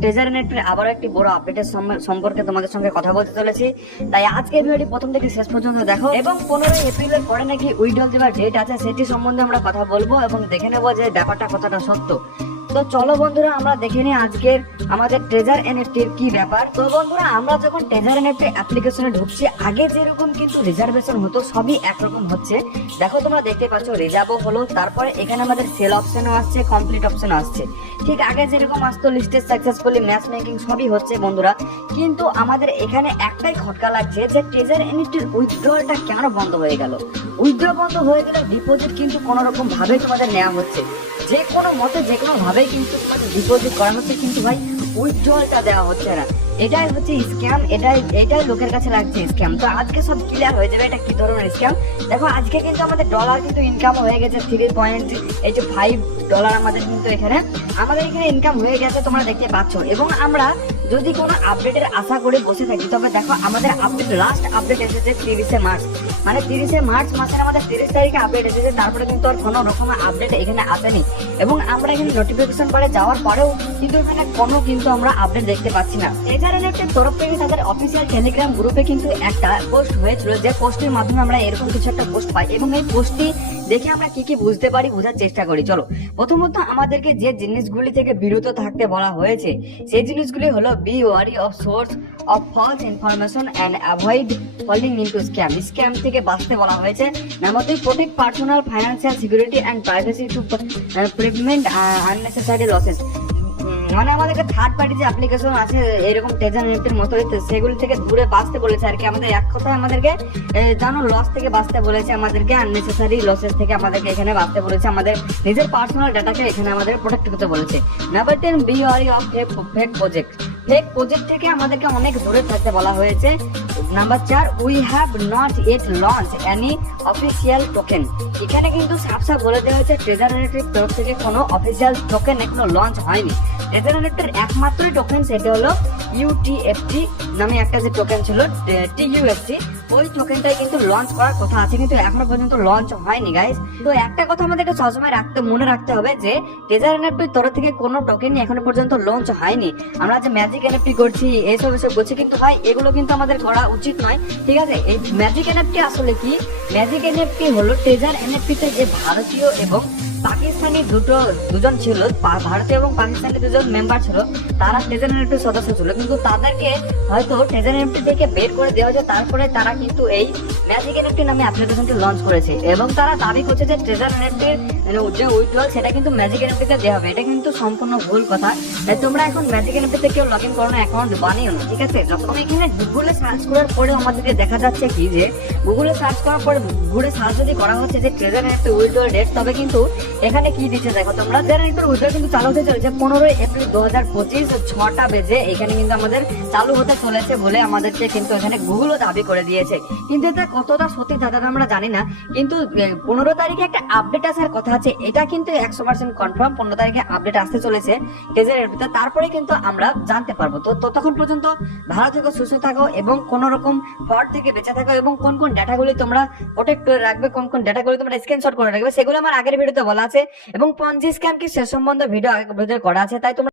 Treasure নেটের আবার একটি বড় আপডেটের সম্পর্কে তোমাদের সঙ্গে কথা বলতে চলেছি। তাই আজকের ভিডিওটি প্রথম থেকে শেষ পর্যন্ত দেখো এবং 15 এপ্রিলের পরে নাকি উইথড্রল দেওয়ার ডেট আছে, সেটি সম্বন্ধে আমরা কথা বলবো এবং দেখে নেবো যে ব্যাপারটা কতটা সত্য। তো চলো বন্ধুরা আমরা দেখে নিই আজকের আমাদের ট্রেজার এনএফটির কি ব্যাপার। তো বন্ধুরা আমরা যখন ট্রেজার এনএফটি অ্যাপ্লিকেশনে ঢুকছি, আগে যেরকম কিন্তু রিজার্ভেশন হতো সবই একরকম হচ্ছে। দেখো তোমরা দেখতে পাচ্ছ রিজার্ভও হলো, তারপরে এখানে আমাদের সেল অপশনও আসছে, কমপ্লিট অপশনও আসছে। ঠিক আগে যেরকম আসতো লিস্টেড সাকসেসফুলি ম্যাচ মেকিং সবই হচ্ছে বন্ধুরা, কিন্তু আমাদের এখানে একটাই খটকা লাগছে যে ট্রেজার এনএফটির উইথড্রলটা কেন বন্ধ হয়ে গেল। উইথড্র বন্ধ হয়ে গেলে ডিপোজিট কিন্তু কোনো রকম ভাবে তোমাদের নেওয়া হচ্ছে, যে কোনো মতে যে কোনো ভাবে কিন্তু তোমাদের ডিপোজিট করা হচ্ছে, কিন্তু ভাই উইথড্রলটা দেওয়া হচ্ছে না। এটাই হচ্ছে স্ক্যাম, এটাই লোকের কাছে লাগছে স্ক্যাম। তো আজকে সব ক্লিয়ার হয়ে যাবে এটা কি ধরনের স্ক্যাম। দেখো আজকে কিন্তু আমাদের ডলার কিন্তু ইনকাম হয়ে গেছে $3.85 আমাদের কিন্তু এখানে ইনকাম হয়ে গেছে, তোমরা দেখতে পাচ্ছ। এবং আমরা যদি কোনো আপডেটের আশা করে বসে থাকি, তবে দেখো আমাদের আপডেট লাস্ট আপডেট এসেছে 30 মার্চ, মানে 30 মার্চ মাসের আমাদের 30 তারিখে আপডেট এসেছে। তারপরে কিন্তু আর কোনো রকম আপডেট এখানে আসেনি এবং আমরা এখানে নোটিফিকেশন পারে যাওয়ার পরেও কিন্তু এখানে কোনো কিন্তু আমরা আপডেট দেখতে পাচ্ছি না। ট্রেজার এনএফটির তরফ থেকে তাদের অফিসিয়াল টেলিগ্রাম গ্রুপে কিন্তু একটা পোস্ট হয়েছিল, যে পোস্টের মাধ্যমে আমরা এরকম কিছু একটা পোস্ট পাই এবং এই পোস্টটি দেখে আমরা কি কি বুঝতে পারি, বোঝার চেষ্টা করি। চলো প্রথমত আমাদেরকে যে জিনিসগুলি থেকে বিরত থাকতে বলা হয়েছে সেই জিনিসগুলি হলো be wary of source of false information and avoid falling into scam থেকে বাঁচতে বলা হয়েছে। Number 2, protect personal financial security and privacy to prevent unnecessary losses. মানে আমাদেরকে থার্ড পার্টি যে অ্যাপ্লিকেশন আছে এরকম ট্রেজার এনএফটির মতো, সেগুলি থেকে দূরে বাঁচতে বলেছে আর কি। আমাদের এক কথায় আমাদেরকে জানো লস থেকে বাঁচতে বলেছে, আমাদেরকে আননেসেসারি লসেস থেকে আমাদেরকে এখানে বাঁচতে বলেছে, আমাদের নিজের পার্সোনাল ডাটাকে এখানে আমাদের প্রোটেক্ট করতে বলেছে। Number 10, be wary of fake project থেকে আমাদেরকে অনেক দূরে থাকতে বলা হয়েছে। Number 4, we have not yet launch any official token. এখানে কিন্তু সাফ বলে দেওয়া হয়েছে ট্রেজার এনএফটির তরফ থেকে কোনো অফিসিয়াল টোকেন এখনো লঞ্চ হয়নি। ট্রেজার এনএফটির একমাত্র টোকেন সেটা হলো ইউটিএফটি নামে একটা যে টোকেন ছিল টিইউএফটি, ওই টোকেনটাই কিন্তু লঞ্চ করার কথা আছে, কিন্তু এখনো পর্যন্ত লঞ্চ হয়নি গাইস। তো একটা কথা আমাদেরকে সবসময় মনে রাখতে হবে যে ট্রেজার এনএফটির তরফ থেকে কোনো টোকেনই এখনো পর্যন্ত লঞ্চ হয়নি। আমরা যে ম্যাজিক এনএফটি করছি এসব করছি, কিন্তু ভাই এগুলো কিন্তু আমাদের করা উচিত নয়, ঠিক আছে। এই ম্যাজিক এনএফটি আসলে কি? ম্যাজিক এনএফটি হলো ট্রেজার এনএফটিতে যে ভারতীয় এবং পাকিস্তানি দুজন ছিল, ভারতীয় এবং পাকিস্তানি দুজন মেম্বার ছিল, তারা ট্রেজার এনএফটির সদস্য ছিল, কিন্তু তাদেরকে হয়তো ট্রেজার এনএফটি থেকে বের করে দেওয়া হয়েছে। তারপরে তারা কিন্তু এই ম্যাজিক এনএফটি নামে অ্যাপ্লিকেশনটি লঞ্চ করেছে এবং তারা দাবি করছে যে ট্রেজার এনএফটির যে উইথড্রল সেটা কিন্তু ম্যাজিক এনএফটিতে দেওয়া হবে। এটা কিন্তু সম্পূর্ণ ভুল কথা। তাই তোমরা এখন ম্যাজিক এনএফটিতে কেউ লগ ইন করো না, অ্যাকাউন্ট বানিও না, ঠিক আছে। যখন এখানে গুগলে সার্চ করার পরে আমাদেরকে দেখা যাচ্ছে কি যে গুগলে সার্চ করার পরে গুগলে সার্চ যদি করা হচ্ছে যে ট্রেজার এনএফটি উইথড্রল ডেট, তবে কিন্তু এখানে কি দিচ্ছে দেখো তোমরা। ট্রেজার এনএফটির উইথড্রল কিন্তু চালু হতে চলেছে 15 এপ্রিল 2025 6টা বেজে এখানে কিন্তু আমাদের চালু হতে চলেছে বলে আমাদেরকে কিন্তু এখানে গুগলও দাবি করে দিয়েছে। কিন্তু এটা কতটা সত্যি দাদা আমরা জানি না, কিন্তু 15 তারিখে একটা আপডেট আসার কথা আছে, এটা কিন্তু 100% কনফার্ম। 15 তারিখে আপডেট আসতে চলেছে ট্রেজার এনএফটিতে, তারপরে কিন্তু আমরা জানতে পারবো। তো ততক্ষণ পর্যন্ত ভালো থেকো, সুস্থ থাকো এবং কোন রকম ফ্রড থেকে বেঁচে থাকো এবং কোন কোন ডাটাগুলি তোমরা প্রোটেক্ট করে রাখবে, কোন কোন ডাটাগুলি তোমরা স্ক্রিনশট করে রাখবে, সেগুলো আমার আগের ভিডিওতে বলা আছে এবং পঞ্জি স্ক্যাম কি সে সম্বন্ধে ভিডিও আগে করা আছে। তাই তোমরা